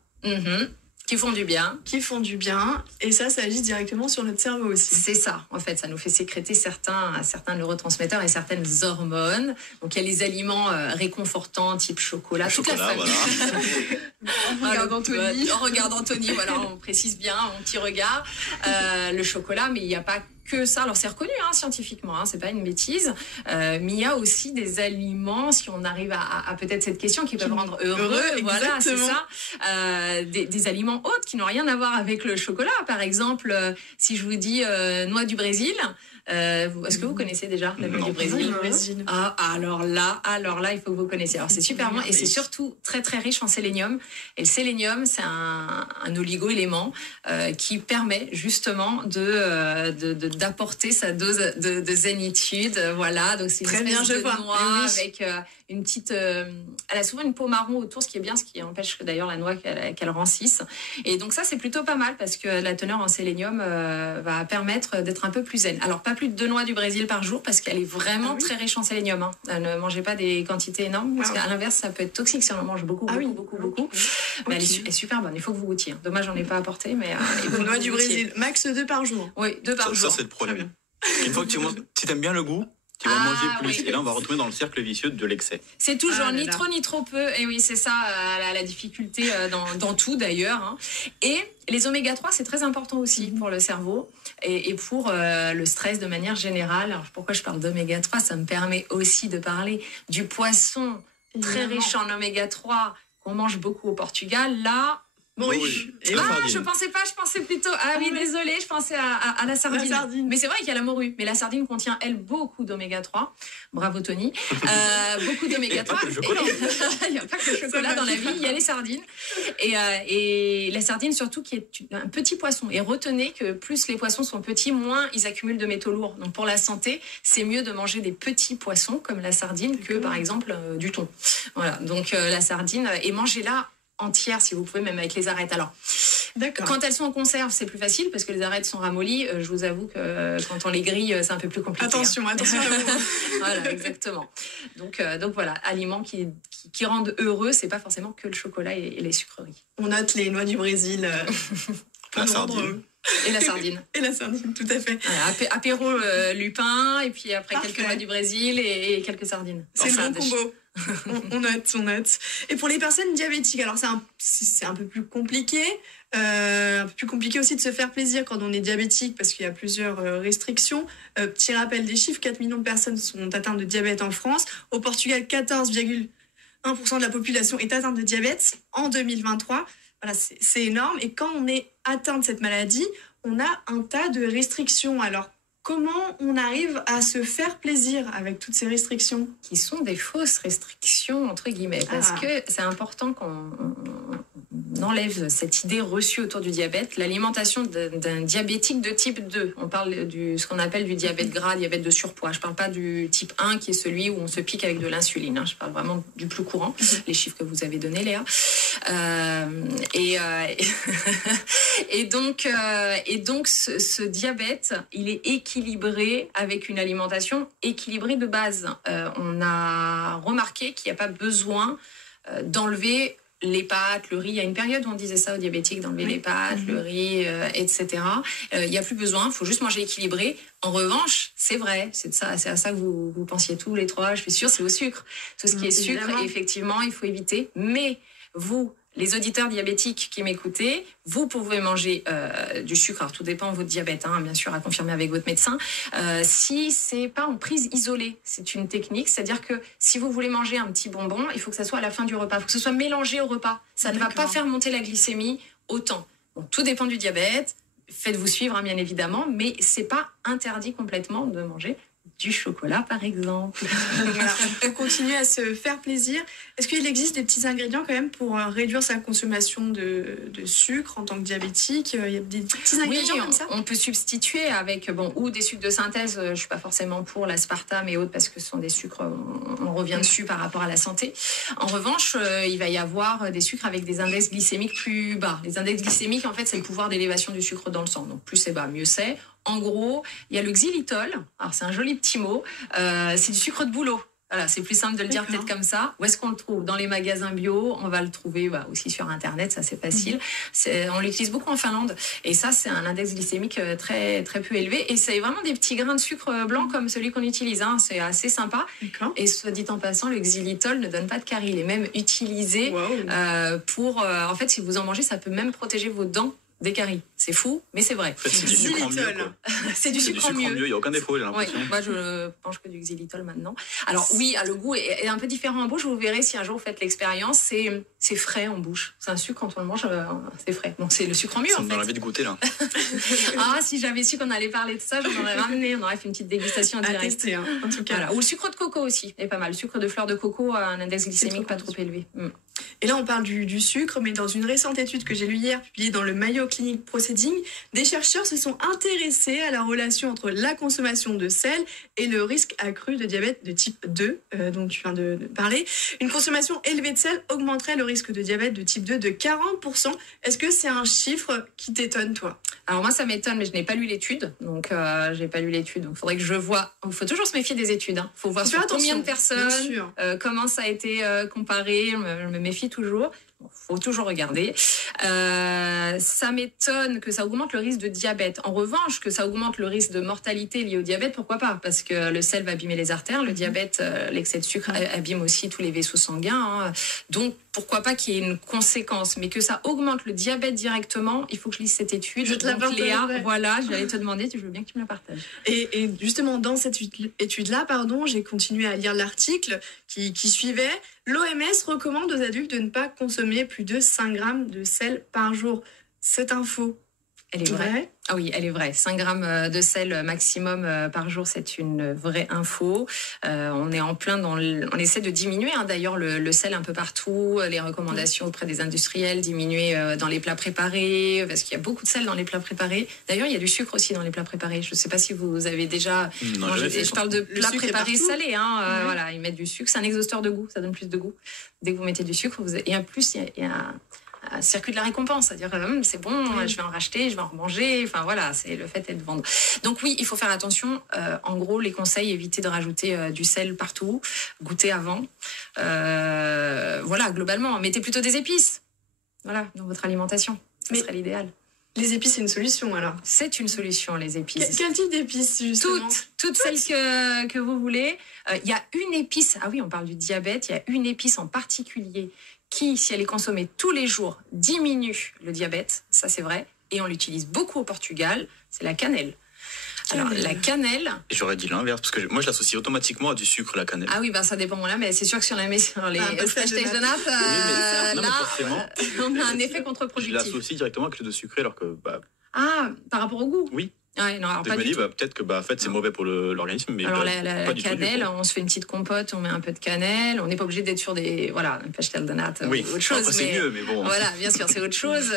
Qui font du bien. qui font du bien. Et ça agit directement sur notre cerveau aussi. C'est ça, en fait, ça nous fait sécréter certains neurotransmetteurs et certaines hormones. Donc il y a les aliments réconfortants, type chocolat, toute la Chocolat, famille. En regardant Tony. En regardant Tony, voilà, on précise bien, mon petit regard. Le chocolat, mais il n'y a pas que ça. Alors c'est reconnu hein, scientifiquement, hein, c'est pas une bêtise. Mais il y a aussi des aliments, si on arrive à peut-être cette question, qui peuvent rendre heureux. Voilà, c'est exactement. ça. Des aliments autres qui n'ont rien à voir avec le chocolat. Par exemple, si je vous dis noix du Brésil, est-ce que vous connaissez déjà la noix du Brésil? Brésil. Ah, alors là, il faut que vous connaissiez. Alors c'est super bon et c'est surtout très très riche en sélénium. Et le sélénium, c'est un oligo-élément qui permet justement d'apporter sa dose de zénitude. Voilà, donc c'est une Très bien, espèce je de vois. noix Eh oui. avec une petite. Elle a souvent une peau marron autour, ce qui est bien, ce qui empêche d'ailleurs la noix qu'elle rancisse. Et donc ça, c'est plutôt pas mal parce que la teneur en sélénium va permettre d'être un peu plus zen. Alors pas plus de 2 noix du Brésil par jour parce qu'elle est vraiment très riche en sélénium. Hein. Ne mangez pas des quantités énormes parce qu'à l'inverse, ça peut être toxique si on en mange beaucoup. Mais elle est super bonne. Il faut que vous goûtiez. Dommage, j'en ai pas apporté, mais il faut que Noix vous du goûtiez. Brésil, max 2 par jour. Oui, 2 par jour. Ça, c'est le problème. Une fois que si t'aimes bien le goût, tu vas manger plus. Oui. Et là, on va retourner dans le cercle vicieux de l'excès. C'est toujours Ah là ni là. trop ni trop peu. Et oui, c'est ça la difficulté dans tout d'ailleurs. Hein. Et les oméga 3, c'est très important aussi pour le cerveau et pour le stress de manière générale. Alors pourquoi je parle d'oméga 3? Ça me permet aussi de parler du poisson très Évidemment. riche en oméga 3 qu'on mange beaucoup au Portugal. Là, Morue. Et La ah, sardine. je pensais pas, je pensais plutôt. Ah oui, Ouais. désolée, je pensais à la sardine. La sardine. Mais c'est vrai qu'il y a la morue. Mais la sardine contient, elle, beaucoup d'oméga 3. Bravo, Tony. Beaucoup d'oméga 3. Il y a pas que le chocolat. Il n'y a pas que le chocolat dans la vie, il y a les sardines. Et la sardine, surtout, qui est un petit poisson. Et retenez que plus les poissons sont petits, moins ils accumulent de métaux lourds. Donc pour la santé, c'est mieux de manger des petits poissons, comme la sardine, que par exemple du thon. Voilà. Donc la sardine, et mangez-la entière si vous pouvez, même avec les arêtes. Alors, D'accord. quand elles sont en conserve, c'est plus facile parce que les arêtes sont ramollies. Je vous avoue que quand on les grille, c'est un peu plus compliqué. Attention à vous. Voilà, exactement. Donc voilà, aliments qui rendent heureux, c'est pas forcément que le chocolat et les sucreries. On note les noix du Brésil. La pour sardine. rendre- Et la sardine. Et la sardine, tout à fait. Voilà, apéro lupin, et puis après Parfait. quelques noix du Brésil et quelques sardines. C'est Enfin, le bon combo. on note. Et pour les personnes diabétiques, alors c'est un peu plus compliqué. Un peu plus compliqué aussi de se faire plaisir quand on est diabétique parce qu'il y a plusieurs restrictions. Petit rappel des chiffres, 4 millions de personnes sont atteintes de diabète en France. Au Portugal, 14,1% de la population est atteinte de diabète en 2023. Voilà, c'est énorme. Et quand on est atteint de cette maladie, on a un tas de restrictions. Alors, comment on arrive à se faire plaisir avec toutes ces restrictions? Qui sont des fausses restrictions, entre guillemets, parce que c'est important qu'on enlève cette idée reçue autour du diabète. L'alimentation d'un diabétique de type 2, on parle de ce qu'on appelle du diabète gras, diabète de surpoids. Je ne parle pas du type 1 qui est celui où on se pique avec de l'insuline. Je parle vraiment du plus courant, les chiffres que vous avez donnés, Léa. Et donc ce diabète, il est équilibré avec une alimentation équilibrée de base. On a remarqué qu'il n'y a pas besoin d'enlever les pâtes, le riz. Il y a une période où on disait ça aux diabétiques, d'enlever les pâtes, le riz, etc. Il n'y a plus besoin, il faut juste manger équilibré. En revanche, c'est vrai, c'est à ça que vous pensiez tous les trois, je suis sûre, c'est au sucre. Tout ce qui est sucre, effectivement, il faut éviter. Mais vous, les auditeurs diabétiques qui m'écoutez, vous pouvez manger du sucre. Alors, tout dépend de votre diabète, bien sûr, à confirmer avec votre médecin. Si c'est pas en prise isolée, c'est une technique. C'est-à-dire que si vous voulez manger un petit bonbon, il faut que ça soit à la fin du repas. Il faut que ce soit mélangé au repas. Ça ne va pas faire monter la glycémie autant. Bon, tout dépend du diabète. Faites-vous suivre, bien évidemment. Mais c'est pas interdit complètement de manger du chocolat, par exemple. Voilà, pour continuer à se faire plaisir, est-ce qu'il existe des petits ingrédients quand même pour réduire sa consommation de sucre en tant que diabétique? Il y a des petits ingrédients comme ça? On peut substituer avec ou des sucres de synthèse. Je suis pas forcément pour l'aspartame et autres parce que ce sont des sucres, on revient dessus par rapport à la santé. En revanche, il va y avoir des sucres avec des index glycémiques plus bas. Les index glycémiques, en fait, c'est le pouvoir d'élévation du sucre dans le sang. Donc plus c'est bas, mieux c'est. En gros, il y a le xylitol. Alors, c'est un joli petit mot. C'est du sucre de bouleau. Voilà, c'est plus simple de le dire peut-être comme ça. Où est-ce qu'on le trouve? Dans les magasins bio. On va le trouver aussi sur Internet. Ça, c'est facile. On l'utilise beaucoup en Finlande. Et ça, c'est un index glycémique très, très peu élevé. Et c'est vraiment des petits grains de sucre blanc comme celui qu'on utilise. C'est assez sympa. Et soit dit en passant, le xylitol ne donne pas de carie. Il est même utilisé pour... en fait, si vous en mangez, ça peut même protéger vos dents des caries. C'est fou, mais c'est vrai. En fait, c'est du sucre en mieux, quoi. C'est du sucre en mieux. Il n'y a aucun défaut, j'ai l'impression. Moi, je mange que du xylitol maintenant. Alors oui, le goût est un peu différent en bouche. Vous verrez si un jour vous faites l'expérience. C'est frais en bouche. C'est un sucre, quand on le mange, c'est frais. Donc c'est le sucre en mieux, Ça me donne envie de goûter, là. Si j'avais su qu'on allait parler de ça, je vous en aurais ramené. On aurait fait une petite dégustation en direct. Tester, en tout cas. Voilà. Ou le sucre de coco aussi, est pas mal. Le sucre de fleur de coco a un index glycémique pas trop élevé. Et là, on parle du sucre, mais dans une récente étude que j'ai lue hier, publiée dans le Mayo Clinic Proceeding, des chercheurs se sont intéressés à la relation entre la consommation de sel et le risque accru de diabète de type 2, dont tu viens de parler. Une consommation élevée de sel augmenterait le risque de diabète de type 2 de 40%. Est-ce que c'est un chiffre qui t'étonne, toi? Alors moi, ça m'étonne, mais je n'ai pas lu l'étude. Donc, j'ai pas lu l'étude. Donc, il faudrait que je vois. Il faut toujours se méfier des études. Il faut voir sur combien de personnes, comment ça a été comparé. Je me méfie toujours. Faut toujours regarder. Ça m'étonne que ça augmente le risque de diabète. En revanche, que ça augmente le risque de mortalité lié au diabète, pourquoi pas? Parce que le sel va abîmer les artères, le diabète, l'excès de sucre abîme aussi tous les vaisseaux sanguins. Donc, pourquoi pas qu'il y ait une conséquence? Mais que ça augmente le diabète directement, il faut que je lise cette étude. Je te la partage. Léa, voilà, je vais aller te demander, je veux bien que tu me la partages. Et justement, dans cette étude-là, j'ai continué à lire l'article qui suivait. L'OMS recommande aux adultes de ne pas consommer plus de 5 grammes de sel par jour. Cette info, elle est vraie? Ah oui, elle est vraie. 5 grammes de sel maximum par jour, c'est une vraie info. On est en plein on essaie de diminuer d'ailleurs le sel un peu partout. Les recommandations auprès des industriels, diminuer dans les plats préparés, parce qu'il y a beaucoup de sel dans les plats préparés. D'ailleurs, il y a du sucre aussi dans les plats préparés. Je ne sais pas si vous avez déjà mangé. Je parle de plats préparés salés. Voilà, ils mettent du sucre. C'est un exhausteur de goût, ça donne plus de goût. Dès que vous mettez du sucre, et en plus, il y a un circuit de la récompense, c'est-à-dire c'est bon, je vais en racheter, je vais en remanger, enfin voilà, c'est le fait de vendre. Donc oui, il faut faire attention. En gros, les conseils, éviter de rajouter du sel partout, goûter avant. Voilà, globalement, mettez plutôt des épices. Voilà, dans votre alimentation, ça serait l'idéal. Les épices, c'est une solution alors? C'est une solution, les épices. Quel type d'épices, justement? Toutes celles que vous voulez. Il y a une épice, on parle du diabète, il y a une épice en particulier qui, si elle est consommée tous les jours, diminue le diabète, ça c'est vrai, et on l'utilise beaucoup au Portugal, c'est la cannelle. Alors, la cannelle... J'aurais dit l'inverse, parce que moi je l'associe automatiquement à du sucre, la cannelle. Ah oui, ça dépend, là, mais c'est sûr que si on la met sur les stage de nappe, on a un effet contre-productif. Je l'associe directement avec le de sucré, alors que... par rapport au goût? Oui. Ouais, non, alors Je pas me du dis, tout. peut-être que en fait, c'est mauvais pour l'organisme, mais Alors pas, la pas du tout, du cannelle, coup. on se fait une petite compote, on met un peu de cannelle. On n'est pas obligé d'être sur des un pastel de nata Oui, ou autre chose. après, c'est mieux, mais bon. Voilà, bien sûr, c'est autre chose.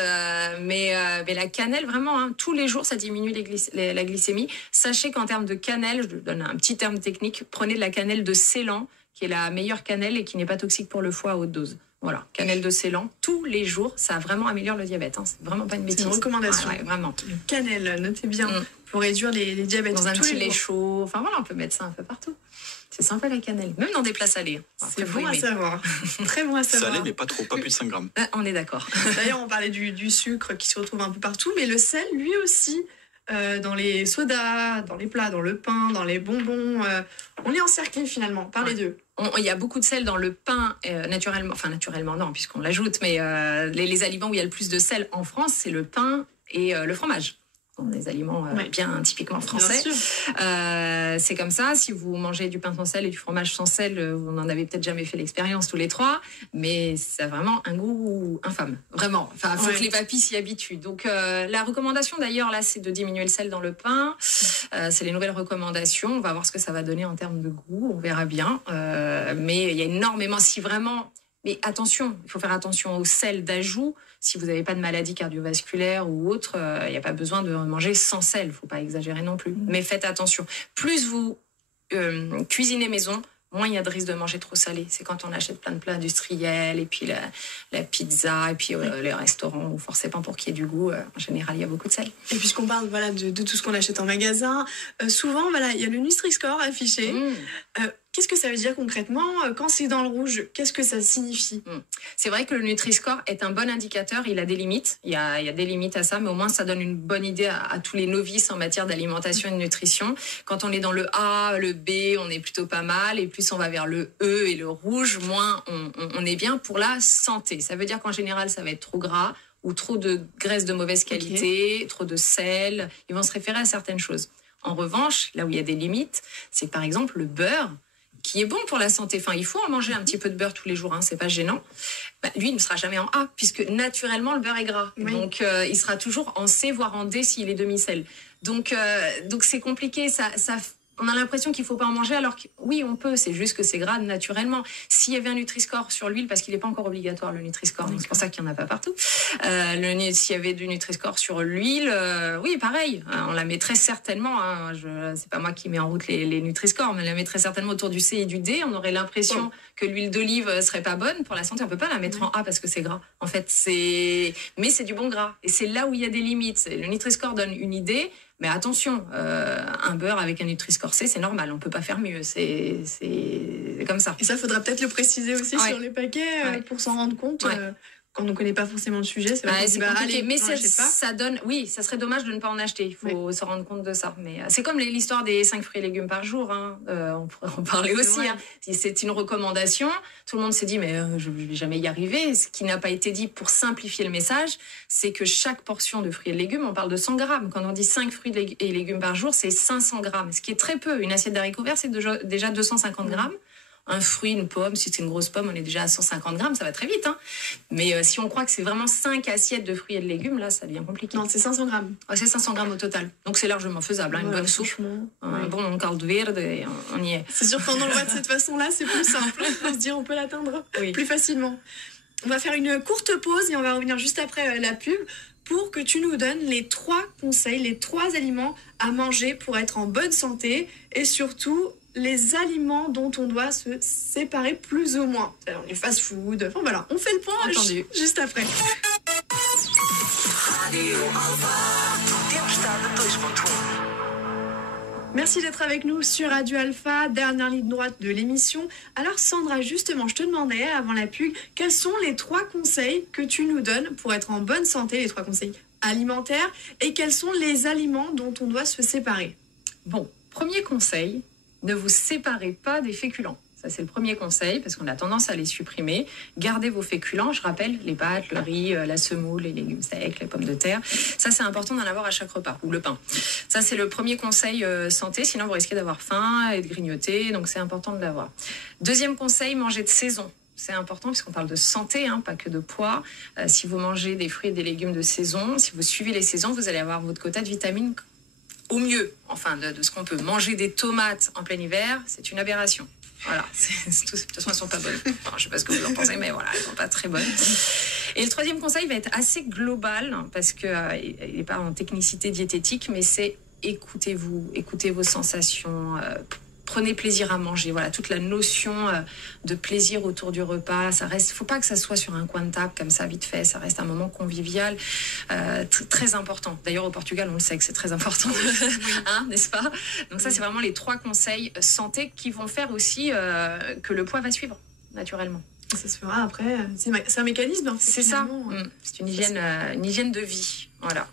Mais la cannelle, vraiment, hein, tous les jours, ça diminue la glycémie. Sachez qu'en termes de cannelle, je vous donne un petit terme technique, prenez de la cannelle de Ceylan, qui est la meilleure cannelle et qui n'est pas toxique pour le foie à haute dose. Voilà, cannelle de Ceylan, tous les jours, ça vraiment améliore le diabète. Hein. C'est vraiment pas une bêtise. C'est une recommandation. Ouais, vraiment. Cannelle, notez bien, pour réduire les diabètes. Dans un tous petit les lait jours. chaud. Enfin voilà, on peut mettre ça un peu partout. C'est sympa la cannelle, même dans des plats salés. C'est bon à savoir. Très bon à savoir. Salé, mais pas trop, pas plus de 5 grammes. Ah, on est d'accord. D'ailleurs, on parlait du sucre qui se retrouve un peu partout, mais le sel, lui aussi, dans les sodas, dans les plats, dans le pain, dans les bonbons, on est encerclé finalement par les deux. Il y a beaucoup de sel dans le pain, naturellement non, puisqu'on l'ajoute, mais les aliments où il y a le plus de sel en France, c'est le pain et le fromage. Ce sont des aliments bien typiquement français. Bien sûr. C'est comme ça. Si vous mangez du pain sans sel et du fromage sans sel, vous n'en avez peut-être jamais fait l'expérience tous les trois, mais ça a vraiment un goût infâme. Vraiment. Enfin, faut que les papilles s'y habituent. Donc, la recommandation d'ailleurs là, c'est de diminuer le sel dans le pain. C'est les nouvelles recommandations. On va voir ce que ça va donner en termes de goût. On verra bien. Mais il y a énormément. Mais attention, il faut faire attention au sel d'ajout. Si vous n'avez pas de maladie cardiovasculaire ou autre, il n'y a pas besoin de manger sans sel. Il ne faut pas exagérer non plus. Mais faites attention. Plus vous cuisinez maison, moins il y a de risque de manger trop salé. C'est quand on achète plein de plats industriels, et puis la pizza, et puis les restaurants où forcément pour qu'il y ait du goût, en général, il y a beaucoup de sel. Et puisqu'on parle de tout ce qu'on achète en magasin, souvent, il y a le Nutri-Score affiché. Qu'est-ce que ça veut dire concrètement? Quand c'est dans le rouge, qu'est-ce que ça signifie? C'est vrai que le Nutri-Score est un bon indicateur. Il a des limites. Il y a des limites à ça, mais au moins ça donne une bonne idée à tous les novices en matière d'alimentation et de nutrition. Quand on est dans le A, le B, on est plutôt pas mal. Et plus on va vers le E et le rouge, moins on est bien pour la santé. Ça veut dire qu'en général, ça va être trop gras ou trop de graisse de mauvaise qualité, trop de sel. Ils vont se référer à certaines choses. En revanche, là où il y a des limites, c'est par exemple le beurre, qui est bon pour la santé. Enfin, il faut en manger un petit peu de beurre tous les jours, c'est pas gênant. Lui, il ne sera jamais en A, puisque naturellement, le beurre est gras. Oui. Donc, il sera toujours en C, voire en D, s'il est demi-sel. Donc c'est compliqué. On a l'impression qu'il ne faut pas en manger, alors que oui, on peut. C'est juste que c'est gras naturellement. S'il y avait un Nutri-Score sur l'huile, parce qu'il n'est pas encore obligatoire, le Nutri-Score, donc c'est pour ça qu'il n'y en a pas partout. S'il y avait du Nutri-Score sur l'huile, oui, pareil. On la mettrait certainement. C'est pas moi qui mets en route les Nutri-Scores, mais on la mettrait certainement autour du C et du D. On aurait l'impression que l'huile d'olive serait pas bonne pour la santé. On peut pas la mettre en A parce que c'est gras. En fait, mais c'est du bon gras. Et c'est là où il y a des limites. Le Nutri-Score donne une idée. Mais attention, un beurre avec un Nutri-Score C, c'est normal, on ne peut pas faire mieux, c'est comme ça. Et ça, il faudra peut-être le préciser aussi sur les paquets pour s'en rendre compte. Quand on ne connaît pas forcément le sujet, c'est compliqué. Allez, mais ça donne. Oui, ça serait dommage de ne pas en acheter. Il faut se rendre compte de ça. Mais c'est comme l'histoire des 5 fruits et légumes par jour. On pourrait en parler aussi. C'est une recommandation. Tout le monde s'est dit, mais je ne vais jamais y arriver. Ce qui n'a pas été dit pour simplifier le message, c'est que chaque portion de fruits et légumes, on parle de 100 grammes. Quand on dit 5 fruits et légumes par jour, c'est 500 grammes. Ce qui est très peu. Une assiette d'haricots verts, c'est déjà 250 grammes. Un fruit, une pomme, si c'est une grosse pomme, on est déjà à 150 grammes, ça va très vite. Mais si on croit que c'est vraiment 5 assiettes de fruits et de légumes, là, ça devient compliqué. Non, c'est 500 grammes. C'est 500 grammes au total. Donc c'est largement faisable. Une bonne soupe, un bon caldo verde, et on y est. C'est sûr, quand on le voit de cette façon-là, c'est plus simple. On peut se dire, on peut l'atteindre plus facilement. On va faire une courte pause et on va revenir juste après la pub pour que tu nous donnes les 3 conseils, les 3 aliments à manger pour être en bonne santé et surtout les aliments dont on doit se séparer plus ou moins. Alors, les fast-food, enfin voilà, on fait le point juste après. Merci d'être avec nous sur Radio Alpha, dernière ligne droite de l'émission. Alors Sandra, justement, je te demandais avant la pub, quels sont les 3 conseils que tu nous donnes pour être en bonne santé, les 3 conseils alimentaires, et quels sont les aliments dont on doit se séparer? Bon, premier conseil, ne vous séparez pas des féculents. Ça, c'est le premier conseil, parce qu'on a tendance à les supprimer. Gardez vos féculents, je rappelle, les pâtes, le riz, la semoule, les légumes secs, les pommes de terre. Ça, c'est important d'en avoir à chaque repas, ou le pain. Ça, c'est le premier conseil santé, sinon vous risquez d'avoir faim et de grignoter, donc c'est important de l'avoir. Deuxième conseil, manger de saison. C'est important puisqu'on parle de santé, pas que de poids. Si vous mangez des fruits et des légumes de saison, si vous suivez les saisons, vous allez avoir votre quota de vitamines au mieux, enfin de ce qu'on peut. Manger des tomates en plein hiver, c'est une aberration. Voilà, de toute façon, elles sont pas bonnes. Enfin, je sais pas ce que vous en pensez, mais voilà, elles sont pas très bonnes. Et le troisième conseil va être assez global, parce qu'il n'est pas en technicité diététique, mais c'est écoutez-vous, écoutez vos sensations, prenez plaisir à manger. Voilà, toute la notion de plaisir autour du repas, ça reste. Faut pas que ça soit sur un coin de table comme ça vite fait. Ça reste un moment convivial, très important. D'ailleurs, au Portugal, on le sait que c'est très important, hein, n'est-ce pas? Donc ça, c'est vraiment les 3 conseils santé qui vont faire aussi que le poids va suivre naturellement. Ça se fera après. C'est un mécanisme. Hein, c'est ça. C'est une hygiène de vie. Voilà.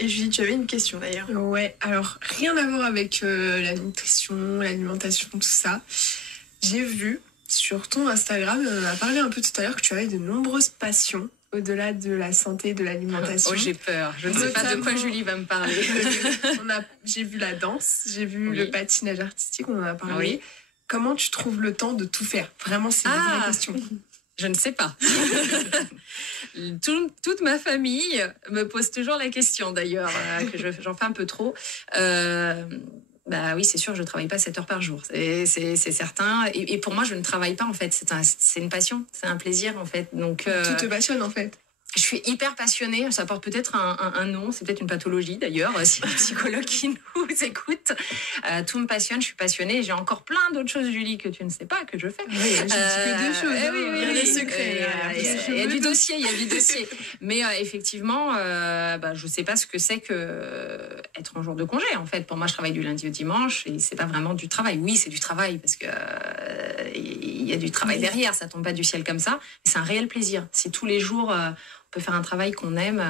Et Julie, tu avais une question d'ailleurs. Ouais, alors rien à voir avec la nutrition, l'alimentation, tout ça. J'ai vu sur ton Instagram, on a parlé un peu tout à l'heure, que tu avais de nombreuses passions au-delà de la santé et de l'alimentation. Oh, j'ai peur. Je ne sais pas de quoi Julie va me parler. J'ai vu la danse, j'ai vu le patinage artistique, on en a parlé. Oui. Comment tu trouves le temps de tout faire? Vraiment, c'est une vraie question. Je ne sais pas. Toute ma famille me pose toujours la question, d'ailleurs, que j'en fais un peu trop. Bah oui, c'est sûr, je ne travaille pas 7 heures par jour, c'est certain. Et pour moi, je ne travaille pas, en fait. C'est une passion, c'est un plaisir, en fait. Donc, tout te passionne, en fait. Je suis hyper passionnée, ça porte peut-être un nom, c'est peut-être une pathologie d'ailleurs, si les psychologues qui nous écoutent. Tout me passionne, je suis passionnée. J'ai encore plein d'autres choses, Julie, que tu ne sais pas, que je fais. Oui, j'ai dit que 2 choses. Oui, il y a des secrets. Il y a du dossier, Mais effectivement, je ne sais pas ce que c'est que être en jour de congé, en fait. Pour moi, je travaille du lundi au dimanche et c'est pas vraiment du travail. Oui, c'est du travail parce que il y a du travail derrière, ça tombe pas du ciel comme ça. Mais c'est un réel plaisir. Si tous les jours... on peut faire un travail qu'on aime.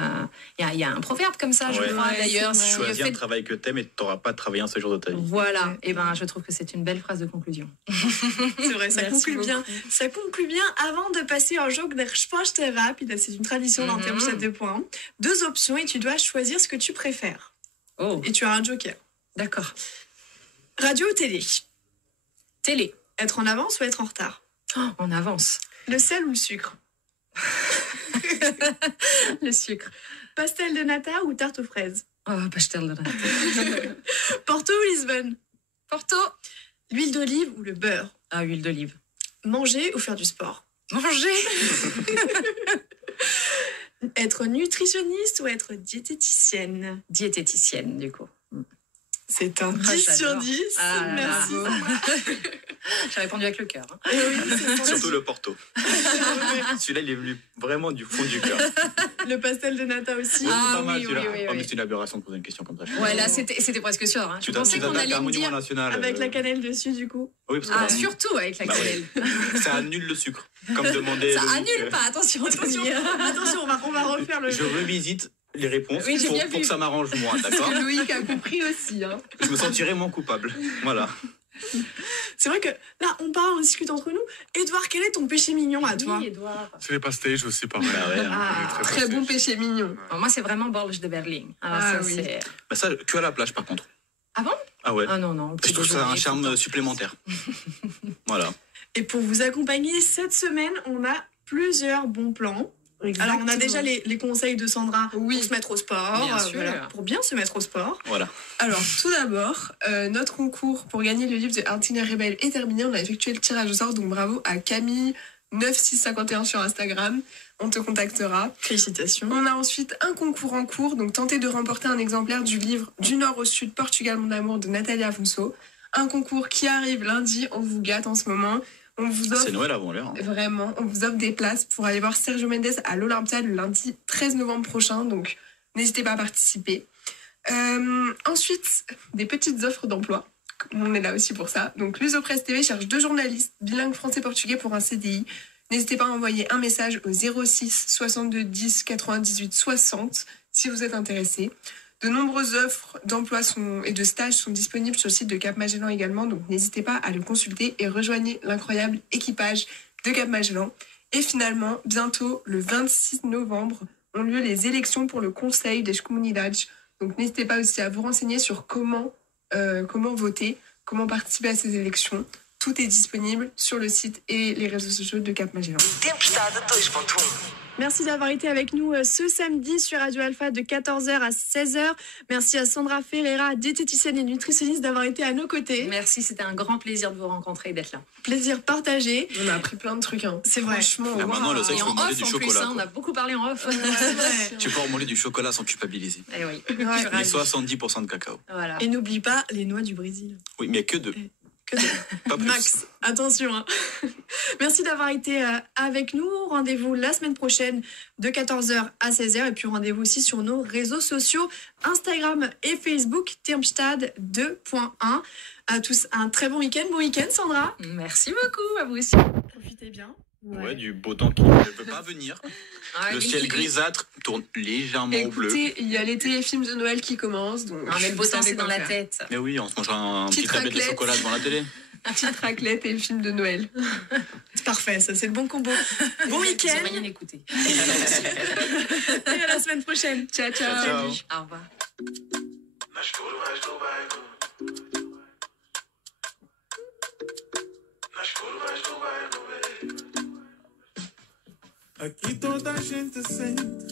Il y a un proverbe comme ça, je crois, d'ailleurs. Choisis un travail que t'aimes et tu n'auras pas travaillé un seul jour de ta vie. Voilà. Et je trouve que c'est une belle phrase de conclusion. C'est vrai, ça conclut bien. Ça conclut bien. Avant de passer au jeu der Sprachlehrer, c'est une tradition dans Terme 7 points. 2 options et tu dois choisir ce que tu préfères. Oh. Et tu as un joker. D'accord. Radio ou télé? Télé. Être en avance ou être en retard? En avance. Le sel ou le sucre? Le sucre. Pastel de nata ou tarte aux fraises? Pastel de nata. Porto ou Lisbonne? Porto. L'huile d'olive ou le beurre? Huile d'olive. Manger ou faire du sport? Manger. Être nutritionniste ou être diététicienne? Diététicienne, du coup. C'est un 10 sur 10. Merci. J'ai répondu avec le cœur. Hein. Oui, surtout le Porto. Celui-là, il est venu vraiment du fond du cœur. Le pastel de nata aussi. Pas mal, oui, celui-là. oui. Mais c'est une aberration de poser une question comme ça. Ouais, là, c'était presque sûr. Hein. Tu Je pensais qu'on allait me dire... national. Avec la cannelle dessus, du coup. Oui, parce que surtout avec la cannelle. Ouais. Ça annule le sucre. Comme demander. Ça annule pas, attention. Attention, on va refaire le Je revisite les réponses pour que ça m'arrange moi, Parce d'accord? que Loïc a compris aussi. Hein. Je me sentirais moins coupable. Voilà. C'est vrai que là, on discute entre nous. Édouard, quel est ton péché mignon à toi? Oui, Edouard. C'est les pastéis aussi, pareil. Très bon péché mignon. Moi, c'est vraiment Borges de Berlin. C'est... Mais ça, que à la plage, par contre. Ah bon? Ah ouais. Ah non. Je trouve ça un charme supplémentaire. Voilà. Et pour vous accompagner cette semaine, on a plusieurs bons plans. Exactement. Alors, on a déjà les conseils de Sandra pour se mettre au sport. Bien sûr. Pour bien se mettre au sport. Voilà. Alors, tout d'abord, notre concours pour gagner le livre de Artina Rebel est terminé. On a effectué le tirage au sort, donc bravo à Camille 9651 sur Instagram. On te contactera. Félicitations. On a ensuite un concours en cours, donc tentez de remporter un exemplaire du livre Du Nord au Sud, Portugal, mon amour de Nathalie Afonso. Un concours qui arrive lundi, on vous gâte en ce moment. On vous offre, c'est Noël avant l'heure. Hein. Vraiment, on vous offre des places pour aller voir Sergio Mendes à l'Olympia le lundi 13 novembre prochain, donc n'hésitez pas à participer. Ensuite, des petites offres d'emploi. On est là aussi pour ça. Donc, l'Usopresse TV cherche 2 journalistes bilingues français-portugais pour un CDI. N'hésitez pas à envoyer un message au 06 62 10 98 60 si vous êtes intéressé. De nombreuses offres d'emploi et de stages sont disponibles sur le site de Cap Magellan également, donc n'hésitez pas à le consulter et rejoignez l'incroyable équipage de Cap Magellan. Et finalement, bientôt, le 26 novembre, ont lieu les élections pour le Conseil des Comunidades. Donc n'hésitez pas aussi à vous renseigner sur comment voter, comment participer à ces élections. Tout est disponible sur le site et les réseaux sociaux de Cap Magellan. Tempestade 2.1 Merci d'avoir été avec nous ce samedi sur Radio Alpha de 14h à 16h. Merci à Sandra Ferreira, diététicienne et nutritionniste, d'avoir été à nos côtés. Merci, c'était un grand plaisir de vous rencontrer et d'être là. Plaisir partagé. On a appris plein de trucs. Hein. C'est vrai. Franchement, Ah, maintenant, le sexe, Et faut en manger off du en plus, chocolat. on a beaucoup parlé en off. Tu peux manger du chocolat sans culpabiliser. Eh oui. Ouais. Je suis Et ravie. 70% de cacao. Voilà. Et n'oublie pas les noix du Brésil. Oui, mais que deux. Que de- Pas plus. Max, attention. Hein. Merci d'avoir été avec nous. Rendez-vous la semaine prochaine de 14h à 16h. Et puis rendez-vous aussi sur nos réseaux sociaux, Instagram et Facebook, Termstad 2.1. À tous un très bon week-end. Bon week-end, Sandra. Merci beaucoup, à vous aussi. Profitez bien. Ouais, du beau temps qui ne veut pas venir. Ah, Le mais ciel qui- grisâtre tourne légèrement au bleu. Écoutez, il y a les téléfilms de Noël qui commencent. Donc Non, mais le beau vous temps, savez c'est dans quoi la faire. tête. Mais oui, on se mangera un petit Petite tablette de raclette. chocolat devant la télé. Petite raclette et le film de Noël. C'est parfait, ça c'est le bon combo. Bon Ils week-end. ont rien écouté. Et à la semaine prochaine. Ciao, ciao. Ciao. Au revoir. Aqui toda a gente sente